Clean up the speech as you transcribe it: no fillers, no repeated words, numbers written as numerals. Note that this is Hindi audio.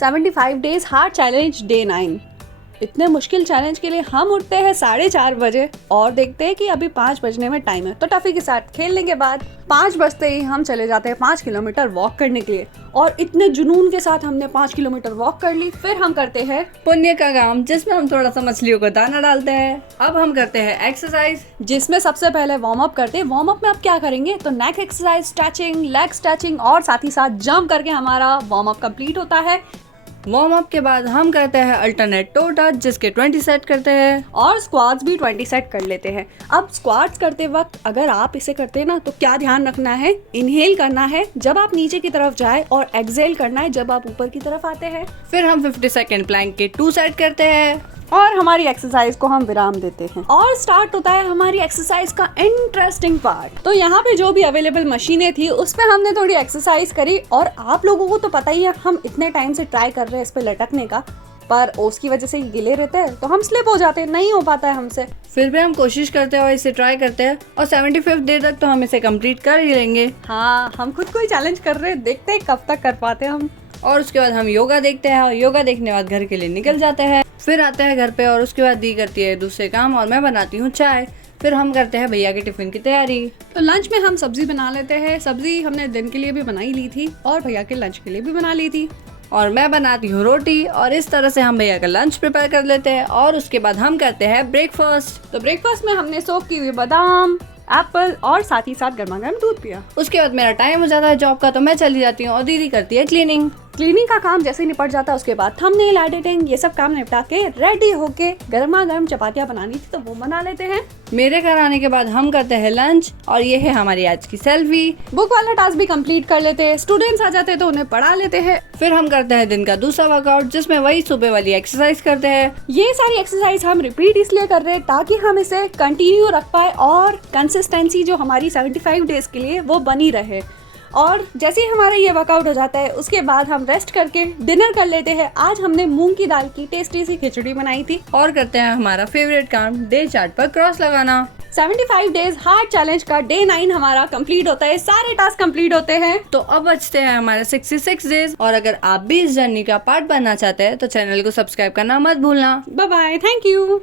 75 डेज हार्ड चैलेंज डे 9। इतने मुश्किल चैलेंज के लिए हम उठते हैं 4:30 बजे और देखते हैं कि अभी 5 बजने में टाइम है, तो टफी के साथ खेलने के बाद 5 बजते ही हम चले जाते हैं 5 किलोमीटर वॉक करने के लिए। और इतने जुनून के साथ हमने 5 किलोमीटर वॉक कर ली। फिर हम करते हैं पुण्य का काम, जिसमें हम थोड़ा सा मछलियों को दाना डालते हैं। अब हम करते हैं एक्सरसाइज, जिसमें सबसे पहले वार्म अप करते हैं। वार्म अप में अब क्या करेंगे तो नेक एक्सरसाइज, स्ट्रेचिंग, लेग स्ट्रेचिंग और साथ ही साथ जंप करके हमारा वार्म अप कंप्लीट होता है। वार्म अप के बाद हम करते हैं अल्टरनेट टो टच, जिसके 20 सेट करते हैं और स्क्वाट्स भी 20 सेट कर लेते हैं। अब स्क्वाट्स करते वक्त अगर आप इसे करते हैं ना तो क्या ध्यान रखना है, इनहेल करना है जब आप नीचे की तरफ जाए और एक्सहेल करना है जब आप ऊपर की तरफ आते हैं। फिर हम 50 सेकेंड प्लैंक के 2 सेट करते हैं और हमारी एक्सरसाइज को हम विराम देते हैं और स्टार्ट होता है हमारी एक्सरसाइज का इंटरेस्टिंग पार्ट। तो यहाँ पे जो भी अवेलेबल मशीनें थी उस पे हमने थोड़ी एक्सरसाइज करी। और आप लोगों को तो पता ही है, हम इतने टाइम से ट्राई कर रहे हैं इस पे लटकने का, पर ओस की वजह से ये गिले रहते हैं तो हम स्लिप हो जाते हैं, नहीं हो पाता है हमसे। फिर भी हम कोशिश करते हैं और इसे ट्राई करते हैं और 75 डे तक तो हम इसे कंप्लीट कर ही लेंगे। हाँ, हम खुद को ही चैलेंज कर रहे हैं, देखते हैं कब तक कर पाते हैं हम। और उसके बाद हम योगा देखते हैं और योगा देखने के बाद घर के लिए निकल जाते हैं। फिर आते हैं घर पे और उसके बाद दी करती है दूसरे काम और मैं बनाती हूँ चाय। फिर हम करते हैं भैया के टिफिन की तैयारी। तो लंच में हम सब्जी बना लेते हैं। सब्जी हमने दिन के लिए भी बनाई ली थी और भैया के लंच के लिए भी बना ली थी। और मैं बनाती हूँ रोटी और इस तरह से हम भैया का लंच प्रिपेयर कर लेते हैं। और उसके बाद हम करते हैं ब्रेकफास्ट। तो ब्रेकफास्ट में हमने सोक की हुई बादाम, एप्पल और साथ ही साथ गर्मा गर्म दूध पिया। उसके बाद मेरा टाइम हो जाता है जॉब का, तो मैं चली जाती हूँ और दीदी करती है क्लीनिंग का काम जैसे ही निपट जाता है उसके बाद थंबनेल एडिटिंग, ये सब काम निपटा के रेडी होके गर्मा गर्म चपातियाँ बनानी थी तो वो बना लेते हैं। मेरे घर आने के बाद हम करते हैं लंच और ये है हमारी आज की सेल्फी। बुक वाला टास्क भी कंप्लीट कर लेते हैं। स्टूडेंट्स आ जाते हैं तो उन्हें पढ़ा लेते हैं। फिर हम करते हैं दिन का दूसरा वर्कआउट, जिसमें वही सुबह वाली एक्सरसाइज करते हैं। ये सारी एक्सरसाइज हम रिपीट इसलिए कर रहे हैं ताकि हम इसे कंटिन्यू रख पाए और कंसिस्टेंसी जो हमारी 75 डेज के लिए वो बनी रहे। और जैसे ही हमारा ये वर्कआउट हो जाता है उसके बाद हम रेस्ट करके डिनर कर लेते हैं। आज हमने मूंग की दाल की टेस्टी सी खिचड़ी बनाई थी। और करते हैं हमारा फेवरेट काम, डे चार्ट पर क्रॉस लगाना। 75 डेज हार्ड चैलेंज का डे 9 हमारा कंप्लीट होता है, सारे टास्क कंप्लीट होते हैं। तो अब बचते हैं हमारे 66 डेज। और अगर आप भी इस जर्नी का पार्ट बनना चाहते हैं तो चैनल को सब्सक्राइब करना मत भूलना। Bye bye, thank you.